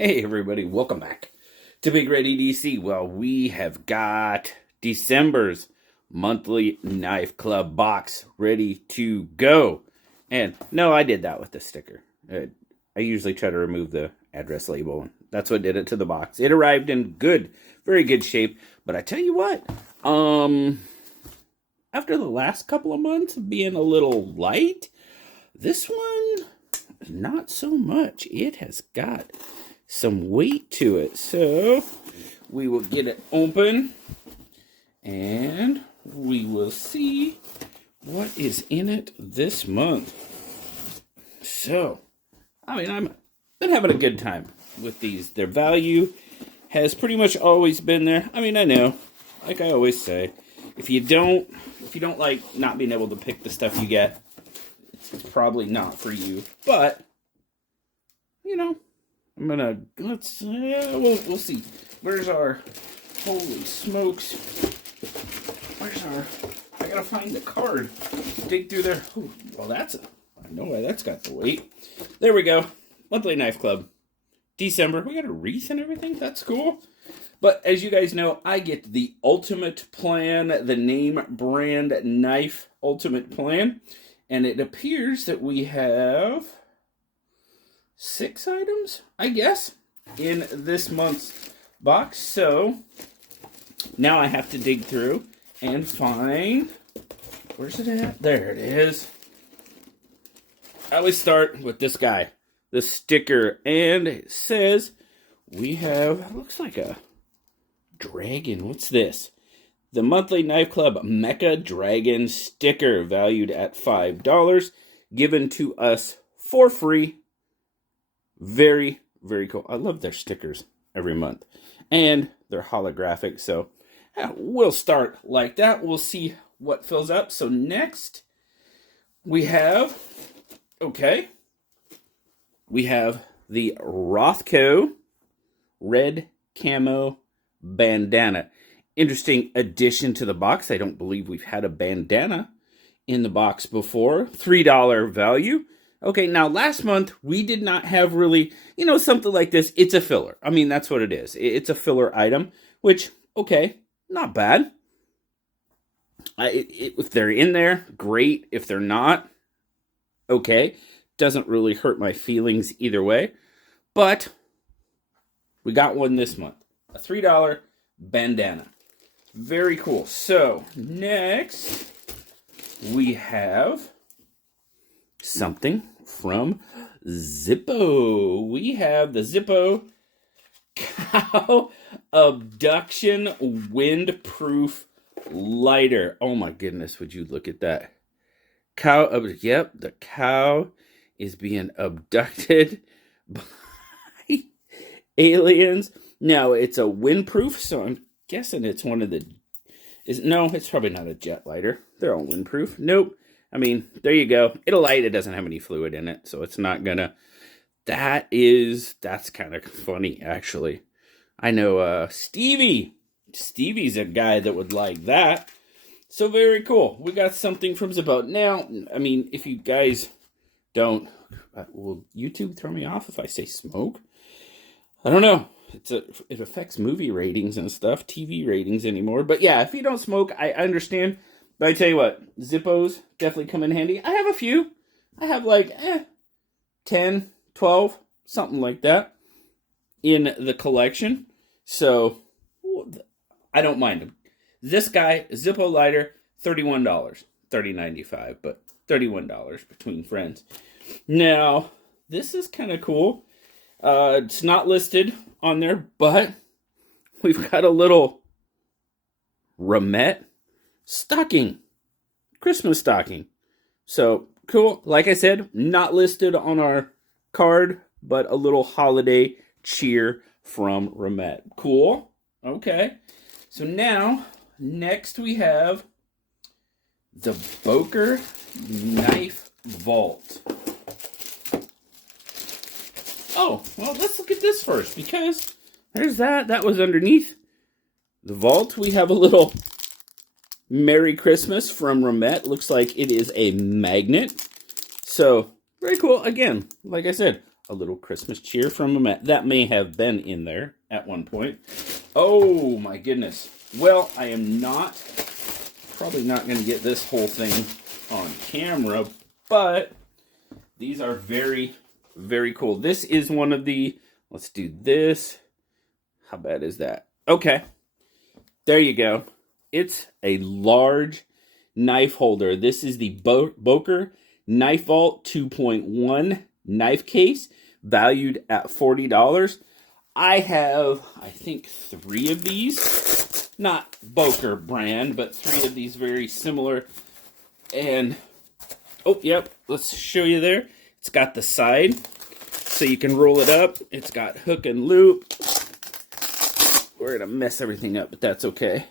Hey everybody, welcome back to BigRedEDC. Well, we have got December's monthly knife club box ready to go. And no, I did that with the sticker. I usually try to remove the address label. That's what did it to the box. It arrived in good, very good shape. But I tell you what, after the last couple of months of being a little light, this one, not so much. It has got some weight to it. So we will get it open and we will see what is in it this month. So, I've been having a good time with these. Their value has pretty much always been there. I know, like I always say, if you don't like not being able to pick the stuff you get, it's probably not for you. But we'll see. Where's our, holy smokes, I gotta find the card. Dig through there. Ooh, well, I know why that's got the weight. There we go. Monthly Knife Club. December. We got a wreath and everything. That's cool. But as you guys know, I get the Ultimate Plan, the name brand knife Ultimate Plan. And it appears that we have 6 items, I guess, in this month's box. So now I have to dig through and find, where's it at? There it is. I always start with this guy, the sticker, and it says we have, it looks like a dragon. What's this? The Monthly Knife Club Mecha Dragon sticker, valued at $5, given to us for free. Very, very cool. I love their stickers every month. And they're holographic, so we'll start like that. We'll see what fills up. So next, we have the Rothco red camo bandana. Interesting addition to the box. I don't believe we've had a bandana in the box before. $3 value. Okay, now last month we did not have really, something like this. It's a filler. That's what it is. It's a filler item, which, okay, not bad. If they're in there, great. If they're not, okay. Doesn't really hurt my feelings either way. But we got one this month. A $3 bandana. Very cool. So, next we have something from Zippo. We have the Zippo Cow Abduction Windproof Lighter. Oh my goodness, would you look at that? Yep, the cow is being abducted by aliens. Now, it's a windproof, so I'm guessing it's one of the... No, it's probably not a jet lighter. They're all windproof. Nope. There you go. It'll light. It doesn't have any fluid in it, so it's not gonna... That's kind of funny, actually. I know Stevie's a guy that would like that. So very cool. We got something from Zippo. Now, if you guys don't... will YouTube throw me off if I say smoke? I don't know. It affects movie ratings and stuff, TV ratings anymore. But yeah, if you don't smoke, I understand. But I tell you what, Zippos definitely come in handy. I have a few. I have 10, 12, something like that in the collection. So I don't mind them. This guy, Zippo lighter, $31. $30.95, but $31 between friends. Now, this is kind of cool. It's not listed on there, but we've got a little Ramette stocking, Christmas stocking. So cool. Like I said, not listed on our card, but a little holiday cheer from Ramette. Cool. Okay. So now, next we have the Boker Knife Vault. Oh, well, let's look at this first, because there's that. That was underneath the vault. We have a little Merry Christmas from Ramette. Looks like it is a magnet. So, very cool. Again, like I said, a little Christmas cheer from them. That may have been in there at one point. Oh my goodness. Well, I am probably not going to get this whole thing on camera, but these are very, very cool. This is one of the, let's do this. How bad is that? Okay. There you go. It's a large knife holder. This is the Boker Knife Vault 2.1 knife case, valued at $40. I have, I think, 3 of these. Not Boker brand, but 3 of these very similar. And, oh, yep, let's show you there. It's got the side, so you can roll it up. It's got hook and loop. We're going to mess everything up, but that's okay.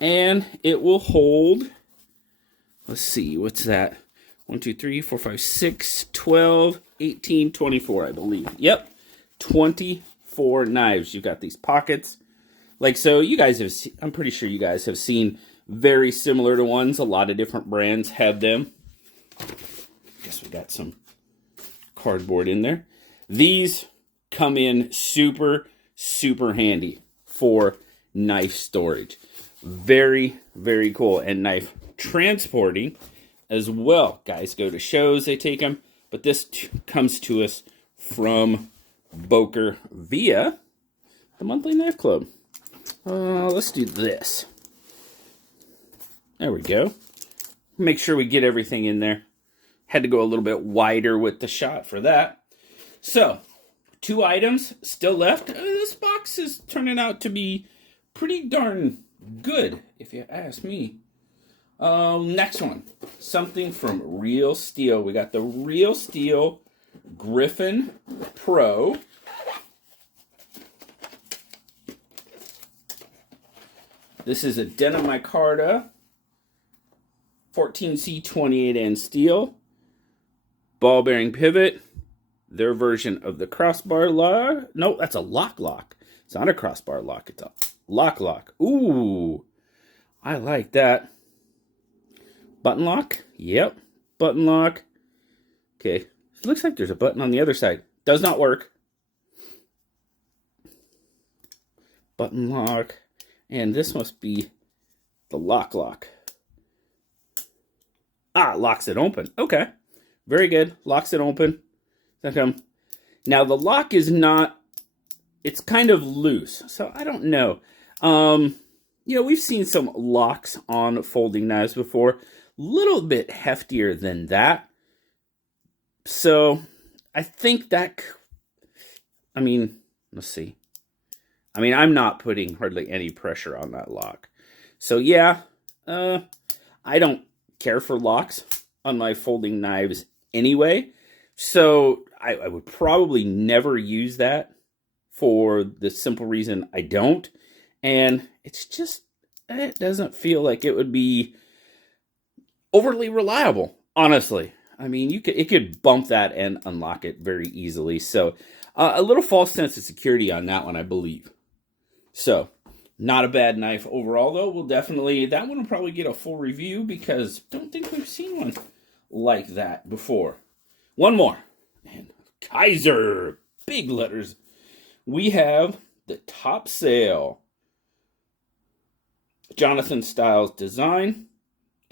And it will hold, let's see, what's that? 1, 2, 3, 4, 5, 6, 12, 18, 24, I believe. Yep, 24 knives. You've got these pockets. Like, so you guys have, I'm pretty sure you guys have seen very similar to ones. A lot of different brands have them. Guess we got some cardboard in there. These come in super, super handy for knife storage. Very, very cool. And knife transporting as well. Guys go to shows, they take them. But this comes to us from Boker via the Monthly Knife Club. Let's do this. There we go. Make sure we get everything in there. Had to go a little bit wider with the shot for that. So, 2 items still left. This box is turning out to be pretty darn good, if you ask me. Next one. Something from Real Steel. We got the Real Steel Griffin Pro. This is a denim micarta, 14C 28N steel, ball bearing pivot, their version of the crossbar lock. No, that's a lock. It's not a crossbar lock, it's a lock. Ooh, I like that. Button lock, yep, button lock. Okay, it looks like there's a button on the other side. Does not work. Button lock. And this must be the lock. Ah, locks it open. Okay. Very good. Locks it open. Now, the lock is not, it's kind of loose. So, I don't know. You know, we've seen some locks on folding knives before. A little bit heftier than that. So, I think that, I mean, let's see. I mean, I'm not putting hardly any pressure on that lock. So, yeah, I don't care for locks on my folding knives anyway. So, I would probably never use that for the simple reason I don't. And it's just, it doesn't feel like it would be overly reliable, honestly. I mean, it could bump that and unlock it very easily. So, a little false sense of security on that one, I believe. So, not a bad knife overall, though. We'll definitely, that one will probably get a full review because I don't think we've seen one like that before. One more. And Kizer, big letters. We have the Topsail. Jonathan Styles design,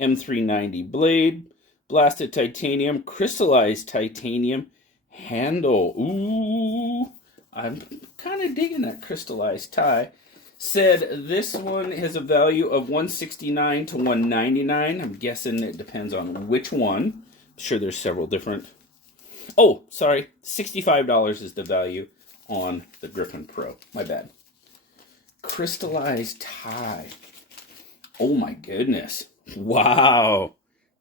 M390 blade, blasted titanium, crystallized titanium handle. Ooh, I'm kind of digging that crystallized tie. Said this one has a value of $169 to $199. I'm guessing it depends on which one. I'm sure there's several different. Oh, sorry, $65 is the value on the Griffin Pro. My bad. Crystallized tie. Oh my goodness. Wow.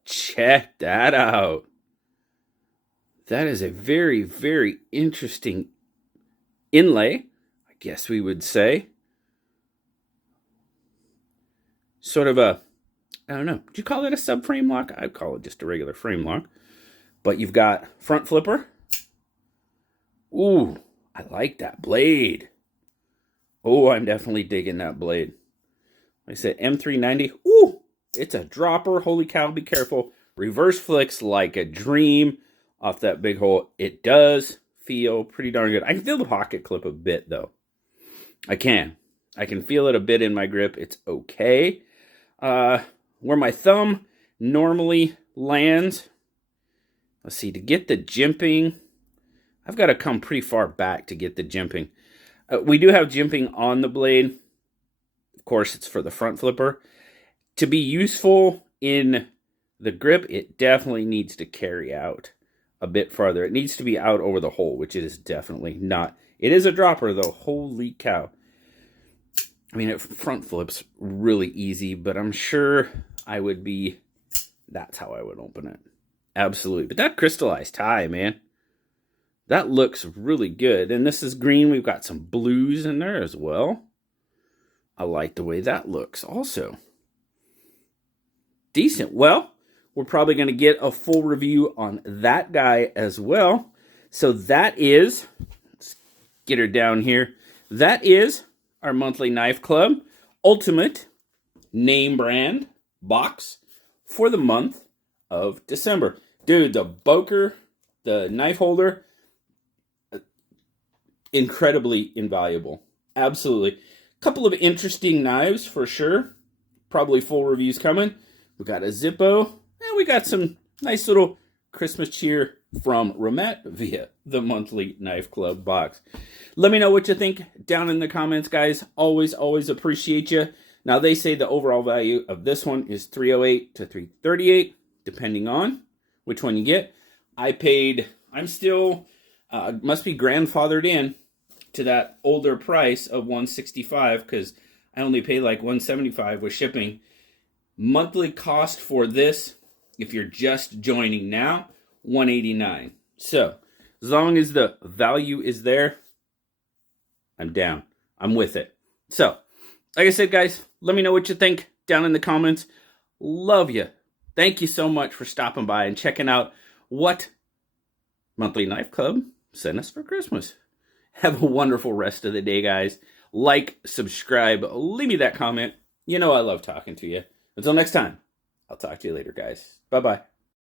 Check that out. That is a very, very interesting inlay, I guess we would say. Sort of a, I don't know, do you call it a subframe lock? I'd call it just a regular frame lock. But you've got front flipper. Ooh, I like that blade. Oh, I'm definitely digging that blade. Like I said, M390. Ooh, it's a dropper. Holy cow, be careful. Reverse flicks like a dream off that big hole. It does feel pretty darn good. I can feel the pocket clip a bit, though. I can feel it a bit in my grip. It's okay. Where my thumb normally lands, let's see, to get the jimping, I've got to come pretty far back to get the jimping. We do have jimping on the blade. Of course, it's for the front flipper. To be useful in the grip, it definitely needs to carry out a bit farther. It needs to be out over the hole, which it is definitely not. It is a dropper, though. Holy cow. I mean, it front flips really easy, but I'm sure I would be... That's how I would open it. Absolutely. But that crystallized tie, man, that looks really good. And this is green. We've got some blues in there as well. I like the way that looks also. Decent. Well, we're probably going to get a full review on that guy as well. So that is, let's get her down here. That is our monthly knife club ultimate name brand box for the month of December. Dude, the Boker, the knife holder, incredibly invaluable. Absolutely. Couple of interesting knives for sure. Probably full reviews coming. We got a Zippo, and we got some nice little Christmas cheer from Romette via the monthly knife club box. Let me know what you think down in the comments, guys. Always appreciate you. Now, they say the overall value of this one is $308 to $338, depending on which one you get. I'm still, must be grandfathered in to that older price of $165 because I only pay like $175 with shipping. Monthly cost for this, if you're just joining now, $189. So, as long as the value is there, I'm down. I'm with it. So, like I said, guys, let me know what you think down in the comments. Love you. Thank you so much for stopping by and checking out what Monthly Knife Club sent us for Christmas. Have a wonderful rest of the day, guys. Like, subscribe, leave me that comment. You know I love talking to you. Until next time, I'll talk to you later, guys. Bye-bye.